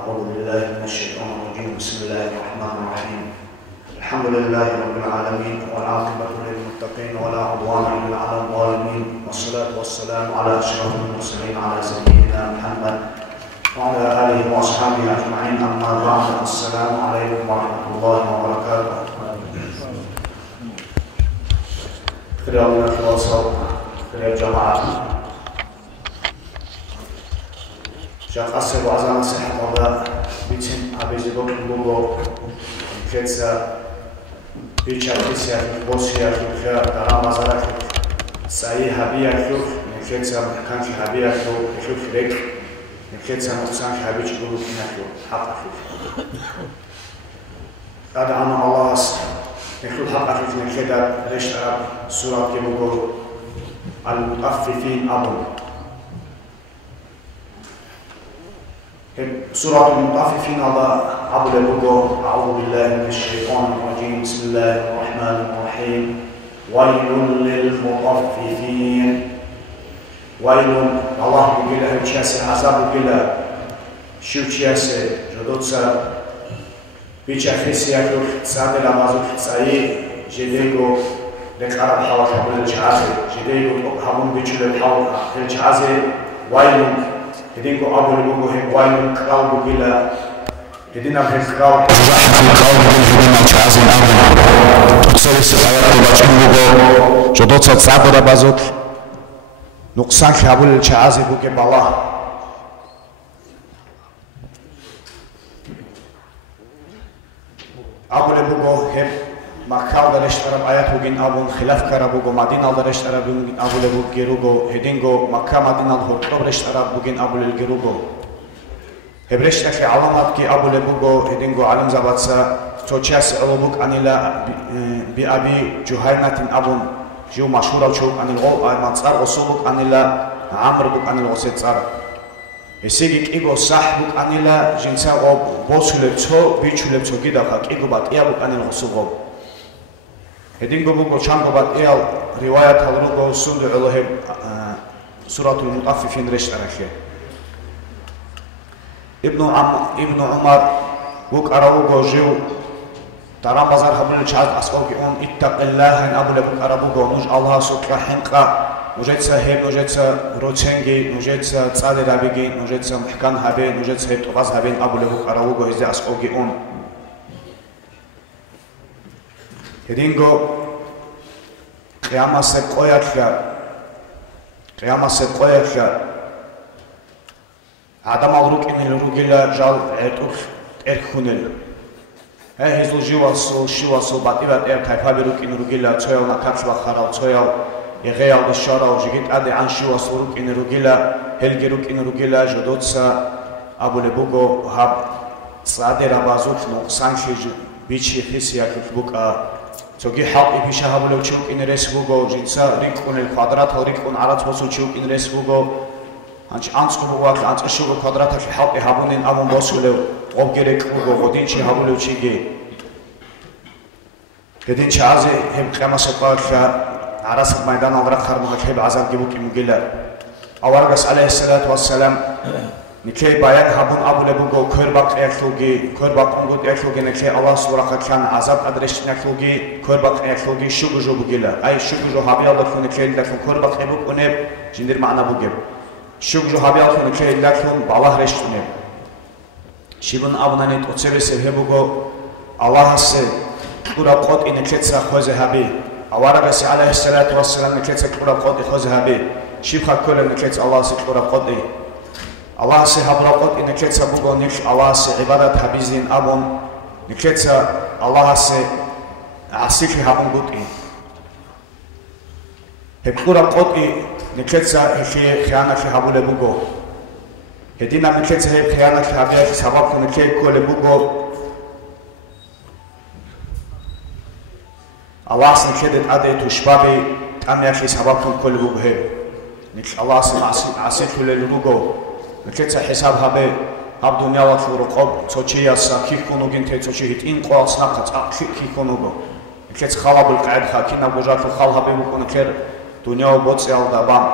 أعوذ بالله من الشيطان الرجيم. بسم الله الرحمن الرحيم. الحمد لله رب العالمين والعاقبة للمتقين ولا عدوان إلا على الظالمين، والصلاة والسلام على أشرف المرسلين على سيدنا محمد وعلى آله وأصحابه أجمعين. أما بعد، السلام عليكم ورحمة الله وبركاته. خيرنا خلاصة خير جماعة شاف أسر وعزانا صحة الله بيتين أبيزي بوكو كيتسا بيتشا كيسيا بوسيا كيكا درام زراك ساي هبيا كيوك كيتسا مكان في هبيا كيوك ريك كيتسا مخصان في هبيتش بولو كينا كيوك حق كيوك أدعنا الله يخلو حق كيوك كيدا ريش أراب سورة كيبوكو المطففين أبو سورة المطففين الله أبو لبوكو. أعوذ بالله من الشيطان الرجيم. بسم الله الرحمن الرحيم. ويل للمطففين. ويل الله بقيله بشاسي عذاب بقيله شو بشاسي جدوتسا بيشا خيسي يكلوك سادة لمازوك سايي جديكو لكارب حوال حبول الجعازي جديكو حبون بيشو لحوال الجعازي. ويل هدينكو أبو لبوكو هم ويل كراو بقيله هدينا بهم كراو هدينا الجعازي أبو تسوي سفاياتو باشكو بوكو جدوتسا سادة لمازوك نقصان حبول الجعازي بوكي بالله. أبو لبوكو هم مكاو درشترم آيات بوجين أبون خلاف كرابوكو مدينة درشترم بوجين أبو لبوك جيروكو هدينكو مكة مدينة الهرطب درشترم بوجين أبو للجيروكو هبرشتك علامات كي أبو لبوكو هدينكو علم زبادسا توچاس ألوبوك أنيلا بأبي جهينة أبون جو مشهور أوشوك أنيل أو مانصار أصوبوك أنيلا عمرو بوك أنيل أصيتصار Esegi კიგო საჰბუკ ანილა ჯინსა ო ბოსულებცო ბიჩულებცო გიდახა კიგო ბატიალუ კანილ ხსუღო ედინგო ბუგო ჩანგო ბატიალ რივაიათ ალრუგო სუნდუ ელოჰე სურათულ მუტაფიფინ რეშტარახე იბნუ უმარ ვუკარავუგო ჟიუ დარამბაზარ ჰაბულ ჩაზ ასკოგი on ittaqillahan abule ვუკარავუგო ნუჟ ალლაჰ სუბრაჰინყა Нужеца хеб, нужеца роценги, нужеца цаде рабиги, нужеца мхкан хабе, нужеца хеб туғаз хабен абулеву қарауго изде асқоги он. Хединго қиямасе қоятля адам алрукинил ругила жал этух эрхунил. Хезл живасул бативат эртайфаби рукин ругила цоял на кацва харал цоял يغيال بالشارع وجيت أدي عن شو وصوروك إن رجلا هلجروك إن رجلا جدوتسا أبو لبوكو هاب صادر بازوك نقصان شيء بيشي خسيا كتبوك تجي حق بيشه هابو لو تشوك إن رسبوكو جنسا ريكون الكوادرات وريكون عرض وصو تشوك إن رسبوكو هنش أنسكو بواك أنس أشوك الكوادرات في حق هابونين أبو بوسولو وبجريك بوكو ودين شي هابو لو تشيجي كدين شازي هم قيامة سقاطة عرس ميدان أغرق خرمه كيب عذاب جبوك مجلا أورجس عليه الصلاة والسلام نكي بايد هبون أبو لبوكو كرباق يكلوجي كرباق أنقود يكلوجي نكي الله سورة كان عذاب أدرش نكلوجي كرباق يكلوجي شجو بجلا أي شجو هابي الله كون نكي لكن كرباق يبوك ونب جندير معنا بوجب شجو هابي الله كون نكي لكن بالله رش ونب شيبون أبناني توصيبه سبهبوكو الله سه كورا قط إن كتسا خوزه هابي أورجس عليه الصلاة والسلام نكتس كورا قطي خذها به شيخ كل نكتس الله سكورا قطي الله سهبرا قطي نكتس بوجو نش الله سعبادة حبيزين أبون نكتس الله سعسيك هبون قطي هكورا قطي نكتس هي خيانة هبول بوجو هدينا نكتس هي خيانة هبيا سبب نكتس كل بوجو الله سنكدت عدي تشبابي أمياكي سببكم كل بوجه نك الله سنعسيت كل الوجو نكتس حسابها به هب دنيا وتورقب توشيا ساكيك كونو جنتي توشيت إن قوال سنقط كيك كونو نكتس خالب القعد خاكينا بوجات الخالها بيبوكون كير دنيا وبوتس يالدابان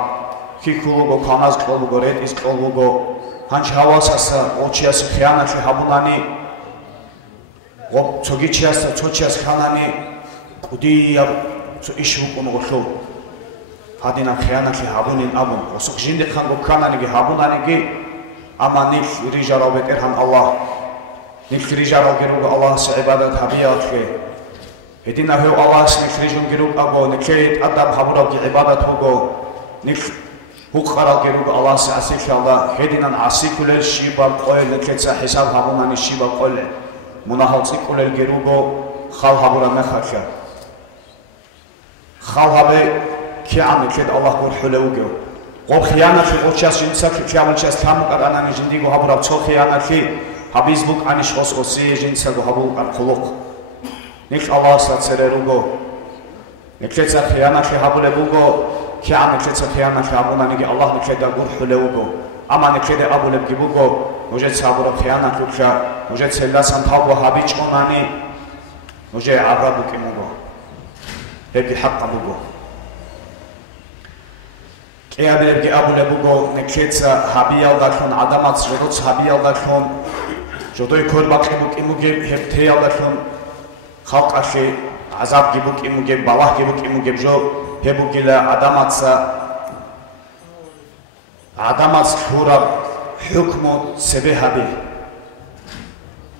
كيك كولو كاناز كولو ريد إس كولو Hanç havasasa oçiyası xıyanatlı habunani o çogiçiyasa çoçiyası xanani kudiya iş vukunu oxlu hadina xıyanatlı habunin abun osuk jindi xango kanani gi habunani gi ama nil rijaro beterhan Allah nil rijaro giruga Allah se ibadat habiyat ke hedina hu Allah se nil rijun giruga abo nikhet adab habura gi ibadat hugo nil Huqara geruga Allah se asik Allah hedinan asikulel shiba qoel ketsa hisab habunani shiba qole munahalsikulel gerugo khal habura mekhacha khal habe kiam ked Allah qur hulaugo qob khiyanat qochas insak kiam chas tham qaranani jindigo habura cho khiyanati habizbuk anish osi jinsago habu qan khuluq nik Allah satserugo niketsa khiyanat habulebugo kiam ketsa khiyanat habunani Allah nikeda qur hulaugo ama nikeda abuleb gibugo mujhe sabura khiyanat lukha mujhe sellasan thabu habichonani mujhe arabu kimugo heki haqqa bugo Eğer abulebugo neketsa habiyal dakon adamat jodots habiyal dakon jodoy korbaqibuk imuge hepteyal dakon xalqashi azab gibuk imuge balah gibuk imuge jo hebugila adamat khura hukmu sebehabi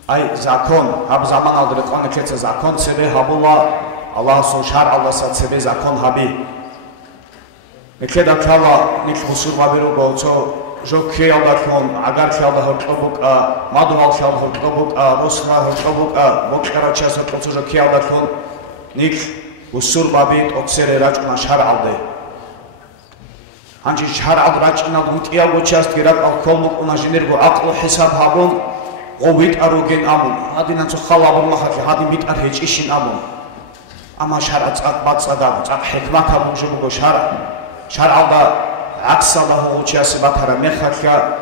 ay zakon hab zaman aldırıt neketsa zakon sebehabullah Allah so şar Allah sat sebe zakon habi Nikeda kala nik musurma berugo to joki aldakon agar kala hotobuka madual kala hotobuka rosma hotobuka mokara chasa to joki aldakon nik musurma bit otsere rachna shar alde Hanji shar ald rachna dutiya gochast gerak alkolmuk una jinergo aqlo hisab habun qovit arogen amun hadinan to khala burmaha hadin bit ar hechishin amun ama shar aqat batsada aq hikmat amun jogo shar Şaralda aksalahu uçyası batara mekhatka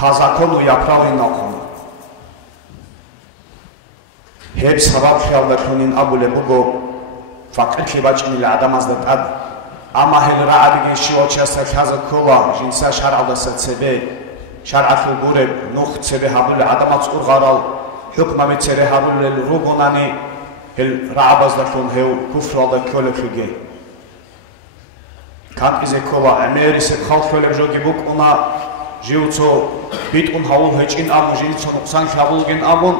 tazakonu yaprağın nakonu. Hep sabab khiyalda kunin abule bugo fakir kibaçın ile adam azdat ad. Ama hel ra'abigi şi uçyası khaza kola jinsa şaralda satsebe şar'atu gure nuh tsebe habule adamat urgaral hukma mitsere habule rugonani hel ra'abazda kun heu kufralda kölöküge. Kankize kola Amerise xalqöleb jogi buk ona jiuto bit un haul hecin amu jinitso nuqsan kabulgen amun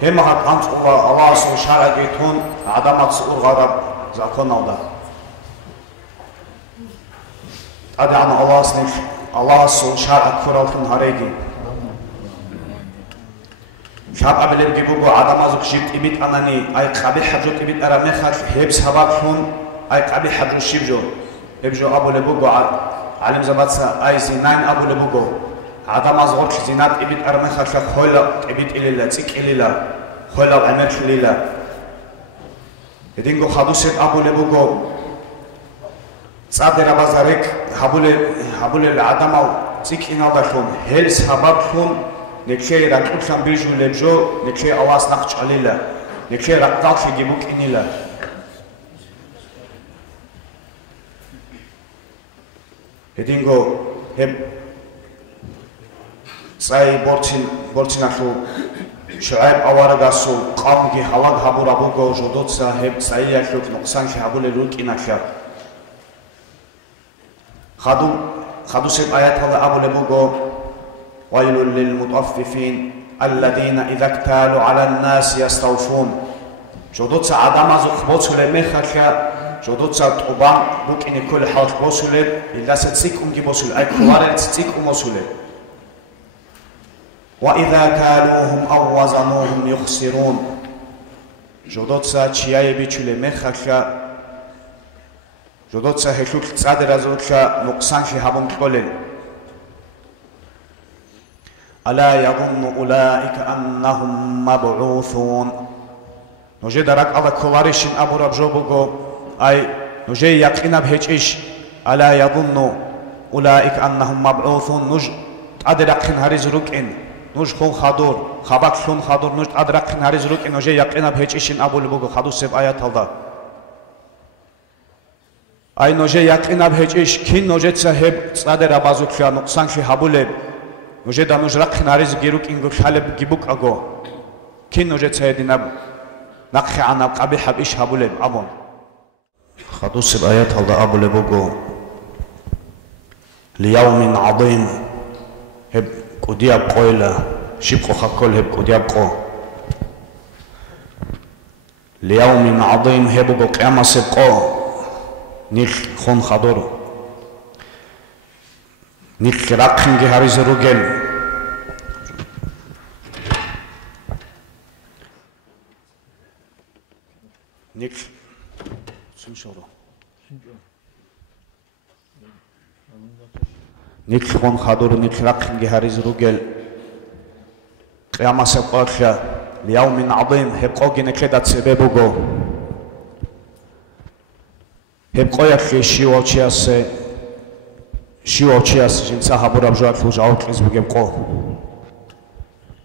hemahat antula Allah so sharagetun adamat urgarab zakonalda adama Allah so sharat kuraltun haregi Şaqabeler gibi bu adamazuk jibt ibit anani ay qabi hajut ibit ara mekhat heb sababun ay qabi hajut shibjo Ebjo abulebugo alim zabatsa ay zinan abulebugo adam az gork zinat ibit arme khatla khola ibit ilila tsikilila khola amerlila edingo khaduset abulebugo sadera bazarek habule adam al tsikina bashon hel sabab khun nekhe rakutsan bijulebjo nekhe awas naqchalila nekhe raqtaqi gibuk inila Edingo hem say borcinaxu Shuaib awaragasu qamgi halag haburabugo jodotsa hem say yaxuk nuqsanki habule ruqinaxa Khadu seb ayatala abulebugo waylul lil mutaffifin alladina idha iktalu ala an-nas yastawfun jodotsa adamazu khbotsule mekhaxa Jodotsa tobam bukini kol halq bosule ilasa tsik umgi bosule ay kularel tsik umosule wa idha kaluhum aw wazanuhum yukhsirun Jodotsa chiaye bichule mekhacha Jodotsa hekuk tsadrazukha nuqsan fi habum kolel Ala yadhunnu ulaika annahum mab'uthun Noje darak ala kolarishin aburab jobugo Ay nuje yaqinab hechish ala yadhunnu ulaik annahum mab'uthun nuj adraqin hariz ruqin nuj khun khadur khabak khun khadur nuj adraqin hariz ruqin nuje yaqinab hechishin abulbugo khaduseb ayat alda Ay nuje yaqinab hechish kin nujetsa heb tsadera bazukha nuqsan fi habule уже да нужра қинариз гирук ингу халеб гибук аго кин уже цединаб нақхана қабихаб иш хабулеб абон хадусиб аят алда абулебуго лияумин азим хеб кудиаб қойла шибқо хаккол хеб кудиаб қо лияумин азим хебуго қиямасеб қо них хон хадор них рақхинги хариз ругел них сумшоро них хон хадор них рақхинги хариз ругел қиямасеб қо лияумин азим хеб қоги некедат себебуго хеб қояхи шивочиасе жинца хабураб жуатлу жаотлиз бугеб қо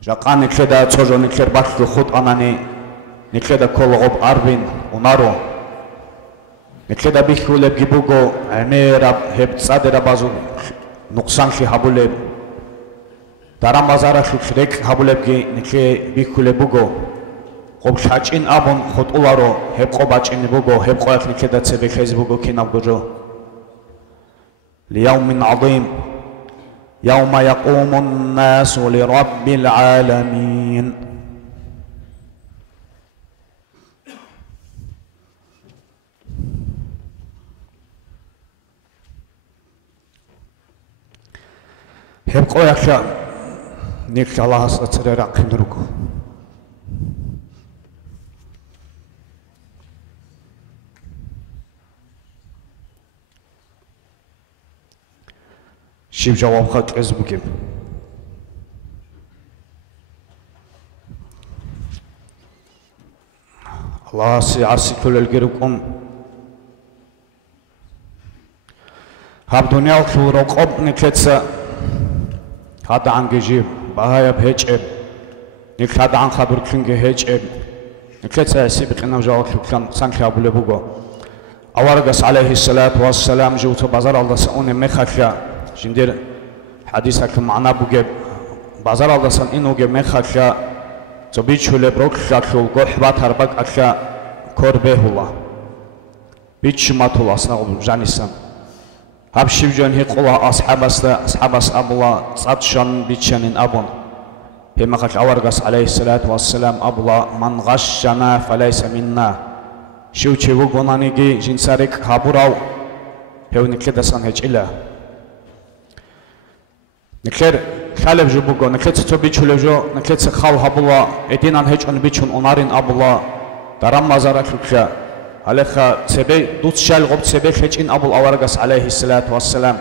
жақан некеда цожо некер батлу худ анани некеда кологоб арвин унаро некеда бихулеб гибуго амераб хеб цадера базу нуқсанхи хабулеб дарам базарахи рек хабулебги неке бихулебуго خب شاچین آبون خود اولارو هب قباچین بگو هب قایق نکدت سبی خیز بگو کیناب گجو لیوم عظیم یوم یقوم الناس لرب العالمین هب قایق نیک الله است رقم درگو شیب جواب خط از بگیم الله سی عرصی کل الگرکم هب دنیا و رقب نکتسا هاد عن جيب بهاي بهجب نك هاد عن خبر كنج هجب نكتسا سيبق إنه جواب كلام سانك أبو لبوجو أورجس عليه الصلاة والسلام جوت بازار الله سأون مخشى جندير حديثك معنا بوجب بازار الله سأون إنه جب مخشى تبيت شو لبروك شو قح بات هربك أشياء كربه الله بيت شمات الله سنقول جانيسم هب شيف جان هيك الله أصحاب الله صاد شان بيتشانين أبون هما خش أورجس عليه الصلاة والسلام أبلا من غشنا فليس منا شو تشوفوا قنانيجي جنسارك هابوراو هو نكلة سان هج إلا نكلة خالف جو بقول نكلة تبي تشوله جو نكلة خال هابولا إدينا هج أن بيتشون أنارين أبلا درام مزارك لكشا عليك سبي دوت شال غب سبي هج إن أبو أورجس عليه الصلاة والسلام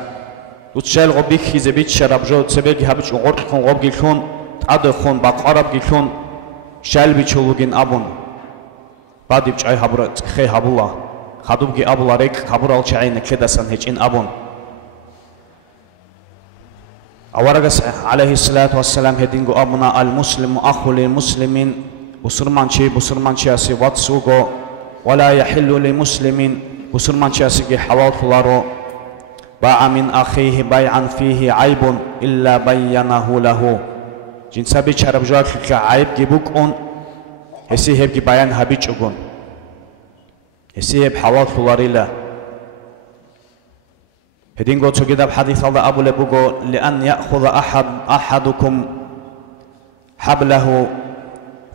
دوت شال غب بيك هي زبيت شراب جو سبي هابش غورك خون غب جيكون تعد خون بقرب جيكون شال بيتشولوجين أبون بعد يبجعي حبرت خي حبولا خدوبجي أبولا ريك حبورال شعين كده سن هجين أبون أورجس عليه الصلاة والسلام هدينجو أبونا المسلم أخو للمسلمين بسرمانشي أسي واتسوغو ولا يحل للمسلمين بسرمانشي أسي حلال خلارو باع من أخيه بيعا فيه عيب إلا بينه له جنسا بيشرب جاك كعيب جيبوك أون هسي هب بيان هبيج أقول هسي هب حوات خلاريلا هدين قلت كده بحديث الله أبو لبوغو لأن يأخذ أحدكم حبله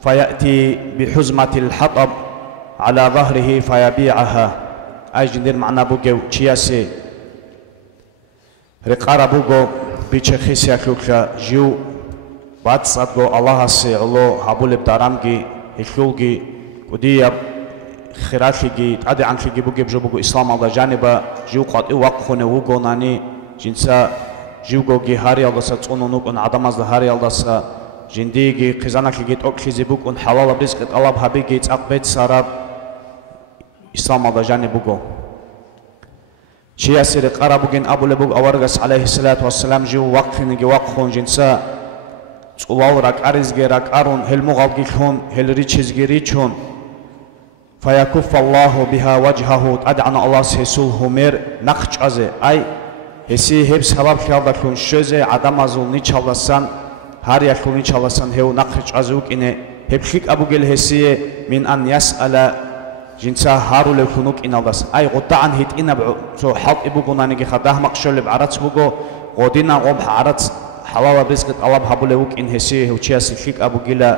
فيأتي بحزمة الحطب على ظهره فيبيعها أي جندير معنا بوغو تشياسي رقار بوغو بيتشخيس يكوكا جيو بعد صدقو الله سي الله حبول بدارامجي هيكولجي ودياب خيراتجي تعدي عن خيجي بوجي بجوبو إسلام الله جانبا جو قاد وقفونه وقوناني جنسا جوجي هاري الله ساتونونوك أن عدم از هاري الله سا جنديجي خزانكجي توكخيزي بوك أن حلال برزق الله حبيجي تأقبت سارب إسلام الله جانبوجو شيء أسير قرابوجين أبو لبوج أورجس عليه الصلاة والسلام جو وقفنجي وقفون جنسا الله رك أرزجي رك أرون هل مغالجي كون هل ريتشزجي ريتشون فيكف الله بها وجهه أدعنا الله سيسول همير نخش أزي أي Esi hep sabab khalda kun şöze adam azul ni çaldasan har yakuni çaldasan heu naqç azuk ine hep xik abu gel hesiye min an yasala jinsa harule kunuk inaldas ay qotaan hit inab so halt ibu gunani gi khadah maqshol barats bugo qodina qob harats halala bisqit alab habule uk in hesiye heu chias xik abu gila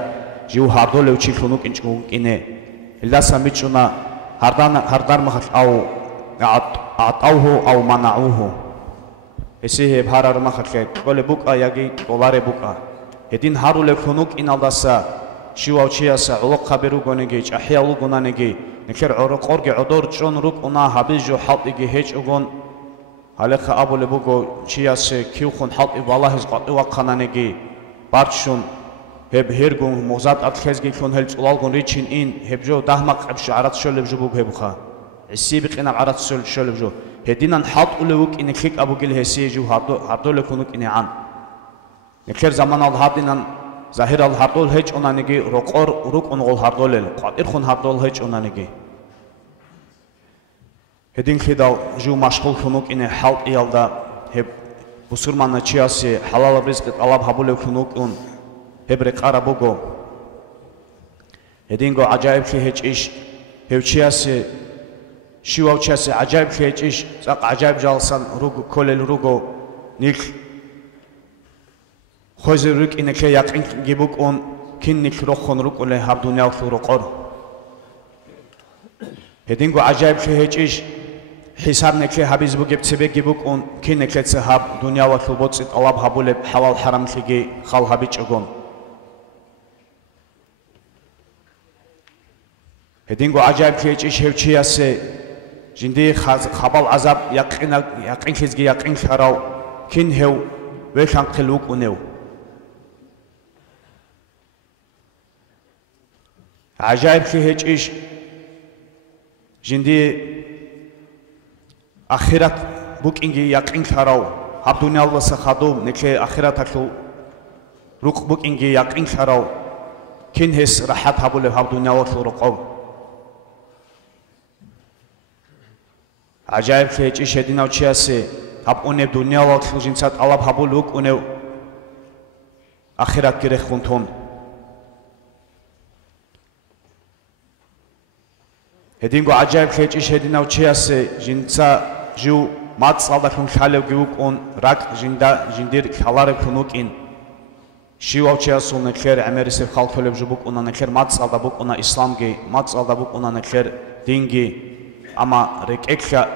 jiu hardole uchi kunuk inchuk ine ilasa michuna hardar mahal au atauhu au manauhu esi he bharar mahakhe kole buka yagi dolare buka hedin harule kunuk inaldasa shiwauchiasa uloq khaberu gonegi chahiyalu gonanegi nekher oro qorge odor chon ruk una habijo haligi hech ugon halakha abule bugo chiase kiukhun halt ibalahis qatwa qananegi barchun heb hergun mozat atkhezgi kon hel ulal gon richin in hebjo dahmaq qabsh arat sholebjo bug hebkha esi biqina arat sholebjo هدينا حاط أولوك إن كيك أبو جل هسيجو هردول كونك إني عن نكير زمان الهادينا ظاهر الهردول هيج أنا نجي رقار روك أنغول هردول قادر خون هردول هيج أنا نجي هدين كده جو مشغول كونك إني حاط يالدا هب بسور من نشياسي حلال رزق الله هبول كونك أن هب رقارة بوجو هدين جو عجائب في هيج إيش هب شياسي شو أوشاس عجائب خيجش ساق عجائب جالسان روجو كل الروجو نيك خزرك إنك يقين جيبوك أون كن نيك روخون روك ولا هاب دنيا وثورقار هدينغو عجائب خيجش حساب نك هابيز بوجب تبي جيبوك أون كن نك تسحب دنيا وثوبات ست الله هابول حلال حرام تيجي خال هابيج أقون هدينغو عجائب خيجش هوشياس جندي خبال عذاب يقين خزجي يقين خراو كن هو ويخان قلوك ونو عجائب خيج إيش جندي آخرت بوك إنجي يقين خراو هب دنيا الله سخادوم نكى آخرت أكلو روك بوك إنجي يقين خراو كن هس راحت هبول هب دنيا الله رقاب عجائب خيج إيش هدينا وشياسي هب أنب دنيا وقت جنسات الله هبول لوك أنو آخرت كره خونتون هدينغو عجائب خيج إيش هدينا وشياسي جنسا جو مات صالح كون خالو جوك أن راك جندير خالارك كونوك إن شيء وشياسو نكير عمرس خالق لب جبوك أن نكير مات صالح بوك أن إسلام جي مات صالح بوك أن نكير دين جي أما ركعك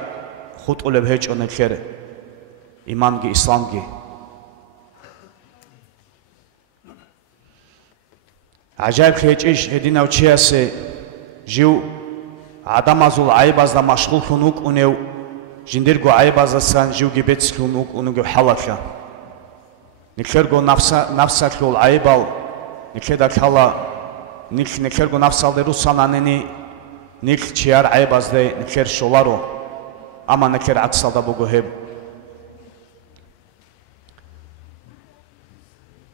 خود أولب هج أن الخير إيمان جي إسلام جي عجائب خيج إيش هدينا وشياس جو عدم أزول عيب أزلا مشغول خنوك أنيو جندير جو عيب أزلا سان جو جبت خنوك أنو جو حلقة نخير جو نفسك لول عيب أو نخير دك حلا نخير جو نفسك لروسان أنني نيك تشيار عيب أزلي نكير شولارو أما نكير عكس هذا بوجهب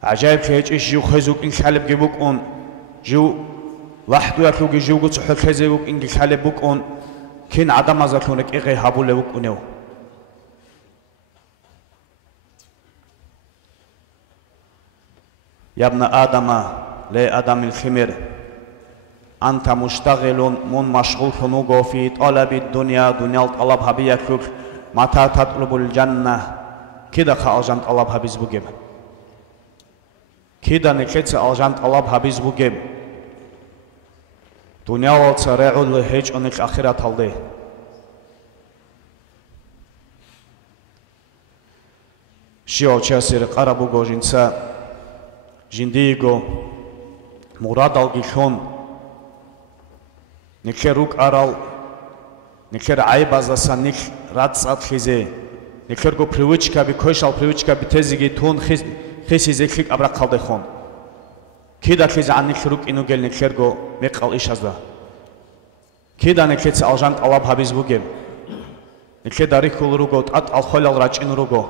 عجائب خيج إيش جو خزوك إن خالب جبوك أون جو لحدو يكلو جو قط حك خزوك إن خالب بوك أون كين عدم أزلونك إغي هابول بوك أونيو يا ابن آدم لا آدم الخمر أنت مشتغل من مشغول خنوغو في طلب الدنيا دنيا طلب هبيك متى تطلب الجنة كده خالجان طلب هبيز بوجب كده نكت خالجان طلب هبيز بوجب دنيا والسرع الهج أنك آخرة تلده شيء أشياء قربو جو جنسا جنديجو مراد الجيخون نكير روك أرال نكير عيب أزلسان نك راتسات خيزي نكير جو привычка بكوشال привычка بتزيجي تون خيسي زيكليك أبرا قلده خون كيدا خيز عن نكير روك إنو جل نكير جو مقال إيش هذا كيدا نكير سألجان طلاب هبيز بوجب نكير داريك كل روجو تأت الخول الراجين روجو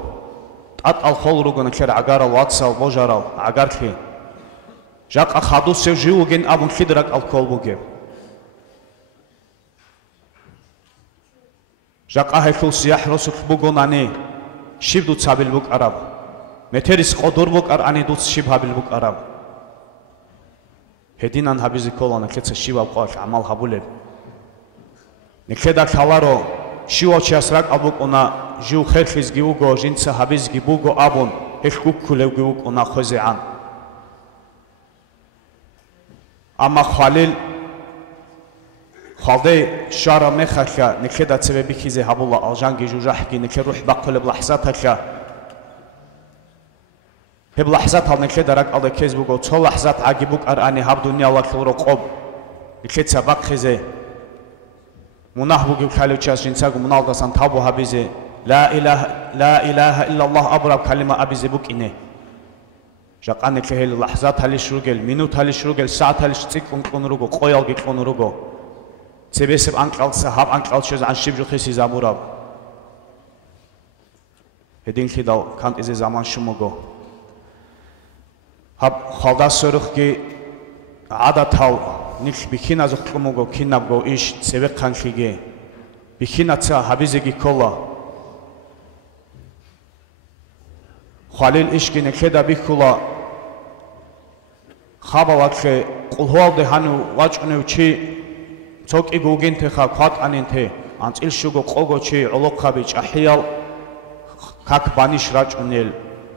تأت الخول روجو نكير عجار الواتسا وبوجارال عجار خي جاك أخذوا سوجيو جن أبون خدرك الكول بوجب جاك أهل سياح رسول بوجوناني შიბდუც აბილბუკ არაბ მეთერის ყოდურბუკ არ ანიდუც შიბ აბილბუკ არაბ ჰედინან ჰაბიზი კოლონა ქეცა შიბა ყვალ ამალ ჰაბულებ ნიქედა ხალარო შიოჩას რაკ აბუკონა ჟუ ხერხის გიუგო ჟინცა ჰაბიზ გიბუგო აბონ ეხკუკულევ გიუკონა ხოზე ან ამა ხალილ ხალდე შარა მეხახა ნიქედა ცებები ხიზე ჰაბულა ალჟანგი ჟუჟაჰგი ნიქე რუჰ ბაყლებ ლაჰზათახა ჰებ ლაჰზათ ალ ნიქედა რაკ ალე ქეზბუგო ცო ლაჰზათ აგიბუკ არ ანი ჰაბ დუნია ლაკლრო ყობ ნიქეცა ბაყხიზე მუნაჰბუგი ხალუჩას ჟინცაგუ მუნალდასან თაბუ ჰაბიზე ლა ილაჰა ილალლაჰ აბრაბ კალიმა აბიზე ბუკინე ჟაყანი ქეჰელ ლაჰზათ ალი შრუგელ მინუტ ალი შრუგელ საათ ალი ციკუნ ყუნრუგო ყოյალგი ყუნრუგო ცებესებ ანკალცა ჰაბ ანკალჩეს ან შიბჟუხისი ზამურაბ ჰედინ ხიდალ კანტიზე ზამან შუმოგო ჰაბ ხალდასორუხგი ადათალ ნიხ ბიხინა ზუხკუმოგო კინაბგო იშ ცევე ხანხიგე ბიხინაცა ჰაბიზეგი კოლა ხალილ იშკინე ქედა ბიხულა ხაბალაკე ყულჰვალდე ჰანუ ვაჭუნევჩი ცოკი გუგინთე ხა ქვატანინთე ან წილშუგო ყოგოჩი ოლოხაბი ჭაჰიალ ქაკ ბანიშ რაჭუნელ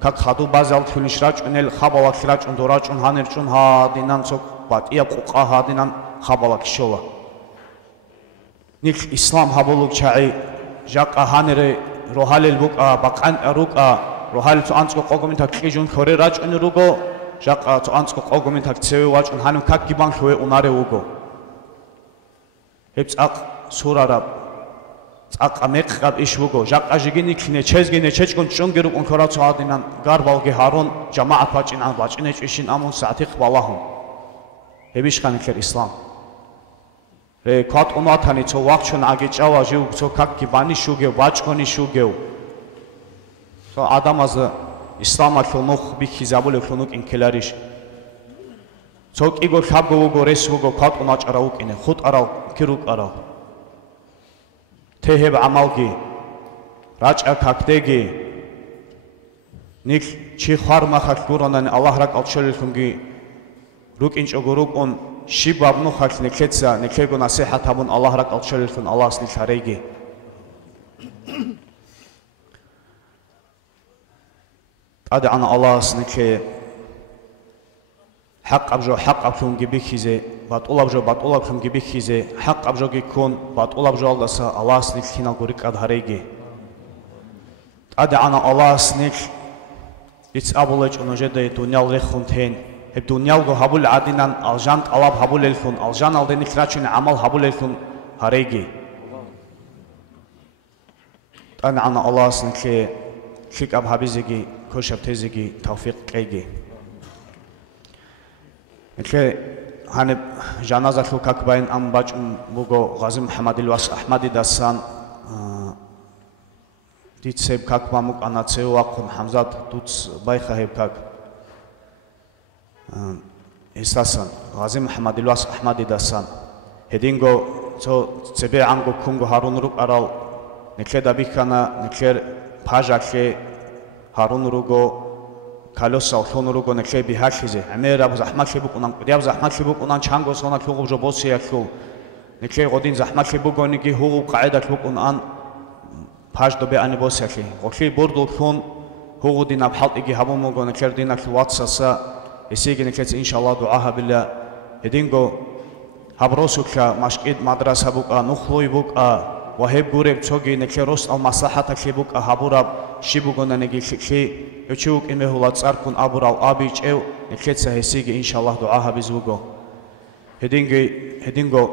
ქაკ ხადუ ბაზალ თუნიშ რაჭუნელ ხაბალაკ რაჭუნ დორაჭუნ ჰანერჭუნ ჰადინან ცოკ ბატია ყუყა ჰადინან ხაბალაკ შოლა ნიქ ისლამ ჰაბულუк ჩაი ჟაყა ჰანერე როჰალელ ბუკა ბაყან რუკა როჰალ ცო ანცკო ყოგომინთა ყიჟუნ ხორე რაჭუნ რუგო ჟაყა ცო ანცკო ყოგომინთა ცევე ვაჭუნ ჰანუ ქაკ გიბან ხوي უნარე უგო ებწაყ სურარა წაყა მეყყაბ იშუგო ჟაყა ჟიგინი ქინე ჩეზგინე ჩეჭკუნ ჭუნგერუ კონქორაცო ადინან გარბალგე ჰარონ ჯამაათ ვაჭინან ვაჭინე ჭიშინ ამონ საათი ყვალაჰონ ებიშხანი ხერ ისლამ რე ქვატ უნათანი ცო ვახჩონ აგეჭავა ჟუ ცო ქაკი ბანი შუგე ვაჭკონი შუგეუ ცო ადამაზ ისლამა ხონოხ ბიხი ზაბულე ხონოყ ინქელარიშ ცო კიგო ხაბგო გო რესუგო ქვატ უნაჭარა უკინე ხუტარა ქირუკარა თეჰებ ამალგი რაჭა ქაკდეგი ნიქ ჩიხარ მახაკ გურონან ალაჰ რაკალ შელიხუნგი რუკინჭო გურუკონ შიბაბნუ ხალ ნიქეცა ნიქეგო ნასიჰათაბუნ ალაჰ რაკალ შელიხუნ ალაჰს ნიხარეგი ადა ანა ალაჰს ნიქე ჰაყაბჟო ჰაყაბხუნგი ბიხიზე ბატულაბჟო ბატულაბხუნგი ბიხიზე ჰაყაბჟო გიქონ ბატულაბჟო ალდასა ალაჰს ნიქინა გური კადჰარეგი ადა ანა ალაჰს ნიქ იც აბულეჭუნო ჟედე დუნიალ რეხუნთენ ებ დუნიალ გო ჰაბულ ადინან ალჟან ტალაბ ჰაბულ ელხუნ ალჟან ალდენი ქრაჩინ ამალ ჰაბულ ელხუნ ჰარეგი ანა ანა ალაჰს ნიქე ხიკაბ ჰაბიზეგი ქოშაბ თეზეგი თავფიқ ყეგი ეხე ჰანე ჟანაზა ხუკაკ ბაინ ამ ბაჭუმ მუგო ღაზი მუჰამადი ლვას აჰმადი დასან დიცებ კაკ მამუკანაცეო აკუნ ჰამზად დუც ბაიხაჰებ კაკ ესასან ღაზი მუჰამადი ლვას აჰმადი დასან ჰედინგო ცო ცებე ანგო კუნგო ჰარუნ რუკარალ ნიქედა ბიქანა ნიქერ ფაჟახე ჰარუნ რუგო კალოსალ ხონურუგო ნექები ჰახიზე ამერაბ ზაჰმაქებუ კუნან ყდიაბ ზაჰმაქებუ კუნან ჩანგო სონა ქუღუჯო ბოსია ქუ ნექე ღოდინ ზაჰმაქებუ გონიგი ჰუღუ ყაიდა ქუ კუნან ფაჟდობე ანი ბოსია ქი ოხი ბურდუ ქუნ ჰუღუდინ აბ ჰალტიგი ჰაბუმუ გონე ქერდინა ქუ ვატსასა ესეგი ნექეც ინშალლა დუაჰა ბილლა ედინგო ჰაბროსუქა მაშკიდ მადრასა ბუკა ნუხლუი ბუკა ვაჰებ გურებ ცოგი ნექე როს ალ მასაჰატა ქი ბუკა ჰაბურაბ შიბუგონა ნეგი ხი ეჩუկ იმეჰულა წარკუნ აბურალ აბიჭევ ნიქეცა ესიგი ინშალლა დუაჰა ბიზუგო ჰედინგო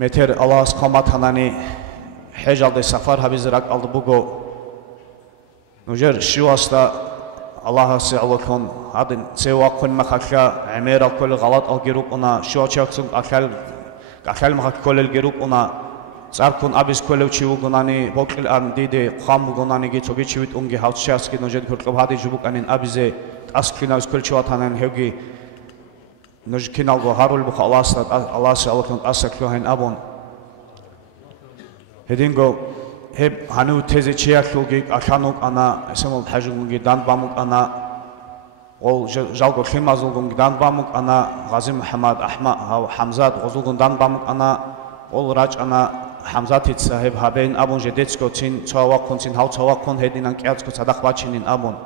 მეტერ ალაჰს ყამათანანი ჰეჯალდე საფარ ჰაბიზ რაკალდ ბუგო ნუჯერ შუასტა ალაჰს ალოქონ ადენ ცევაკონ მახახა ამერა კოლ ღალატ ალგერუკუნა შუაჩაკსუნ ახალ მახაკ კოლელ გერუკუნა წარკუნ აბის კოლევჩი უგონანი ბოკლ ამ დიდე ხამ უგონანი გიცოგი ჩივით უნგი ჰავჩასკი ნოჯედ ქორკობ ჰადი ჯუბუკანინ აბიზე ტასკინავს კოლჩვათანან ჰევგი ნოჯკინალგო ჰარულ ბუ ალასა ალოქონ ასაკლოჰენ აბონ ჰედინგო heb hanu teze chiakhugi akhanuk ana esemol hajungi danbamuk ana ol jalgo khimazulgun danbamuk ana Ghazi Muhammad Ahmad Hamzat Ghuzulgun danbamuk ana ol raj ana Hamzatit sahib haben abun jedetsko tin chawakun tin hau chawakun hedinan kyatsko sadaqbachinin abun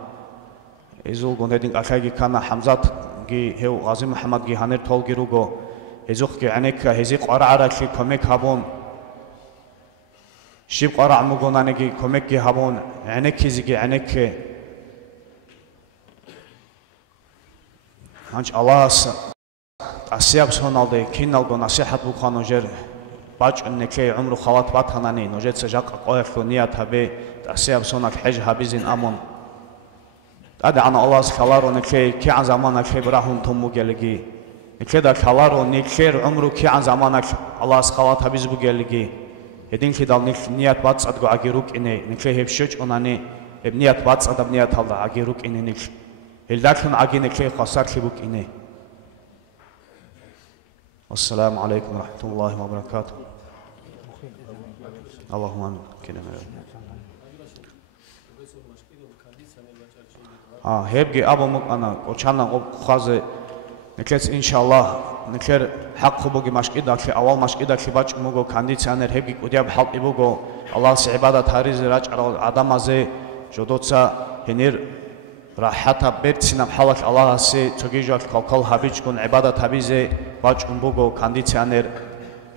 ezulgun hedin akhagi kana Hamzat gi heu Ghazi Muhammad gi haner tolgirugo ezukki anek hezi qara'ara ki komek habun shib qara' mugonanegi komek gi habun anek hizigi anek hanch Allahs asiyab sonalde kinalgo nasihat bu khanojer bachun neke umru khalat bathanani nojet sajaq qoyflo niyat habe asiyab sonak haj habizin amon ada ana Allahs khalaro neke ki an zamana ke brahun tomu gelgi neke da khalaro neker umru ki an zamana Allahs khalat habiz bu gelgi edin ki dal niyat batsadgo agiruk ine neke hepshoch onani eb niyat batsadab niyat halda agiruk ine nek Hildakun agine ke khasar khibuk ine. Assalamu alaikum wa rahmatullahi wa barakatuh. Allahumma amin. Hebgi abamuk ana ochana khaze nekets inshallah neker haq khubugi mashqida ki awal mashqida ki bach mugo kondisioner hebgi udyab halq ibugo Allah si ibadat hariz raj adamaze jodotsa henir راحتا بيرتسينام حالك الله سي تجيجات كالكال هابيج كون عبادة هابيزي باج أمبوغو كانديتيانير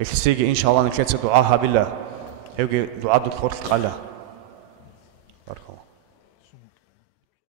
إخسيجي إن شاء الله نكتس دعاء هابيلا هيوغي دعاء دكتور قالا